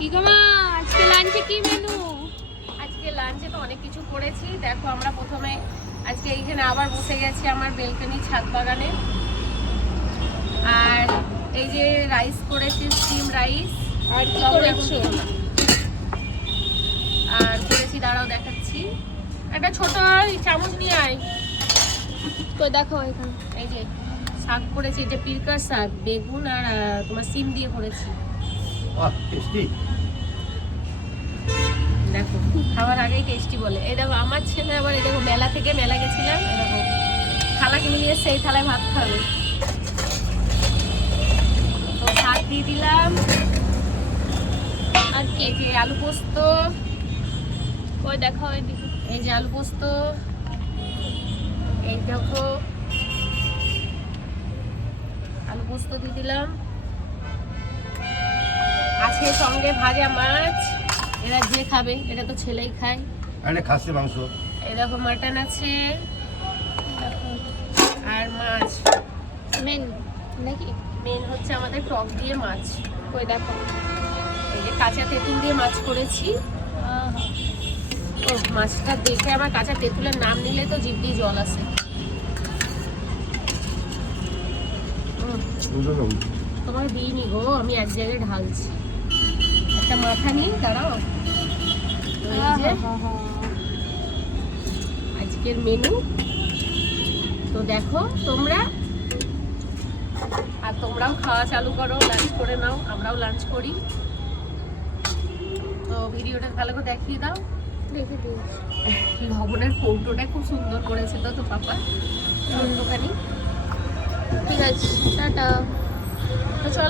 কি গো মা, আজকে লাঞ্চে কি মেনু? আজকে লাঞ্চে তো অনেক কিছু করেছি। দেখো আমরা প্রথমে আজকে এইখানে আবার বসে গেছি আমার বেলকনি ছাদ বাগানে। আর এই যে রাইস করেছি, স্টিম রাইস। আর কি করেছো? আর করেছি, দাঁড়াও দেখাচ্ছি। একটা ছোট চামচ নিয়ে আয়। তো দেখো এখানে এই যে শাক করেছি, যে পিরকার শাক, বেগুন আর তোমার সিম দিয়ে করেছি। দেখো খাওয়ার আগেই টেস্টি বলে। এই দেখো আমার ছেলে আবার, এই দেখো মেলা থেকে মেলা গেছিলাম, এই দেখো থালা কিনে নিয়ে সেই থালায় ভাত খাবে। তো শাক দিয়ে দিলাম। আর কি, এই যে আলু পোস্ত। ওই দেখো ওইদিকে। এই যে আলু পোস্ত, এই দেখো আলু পোস্ত দিয়ে দিলাম। আছে সঙ্গে ভাজা মাছ। এরা যে খাবে, এটা তো ছেলেই খায়। এটা খাসি মাংস। এই দেখো মাটন আছে আর মাছ। মেন নাকি? মেন হচ্ছে আমাদের টক দিয়ে মাছ। ওই দেখো। এই যে কাঁচা তেঁতুল দিয়ে মাছ করেছি। ও মাছটা দেখে আমার কাঁচা তেঁতুলের নাম নিলে তো জিভ দিয়ে জল আসে। তোমাকে দিইনি গো, আমি এক জায়গায় ঢালছি। একটা মাথা নিয়ে দাঁড়াও। এই যে আজকের মেনু। তো দেখো তোমরা, আর তোমরাও খাওয়া চালু করো, লাঞ্চ করে নাও, আমরাও লাঞ্চ করি। তো ভিডিওটা ভালো করে দেখিয়ে দাও। দেখে দিয়েছি। লবণের কৌটোটা খুব সুন্দর করেছে তো তো পাপা, ছোট্টখানি। ঠিক আছে, টাটা। তো চলো।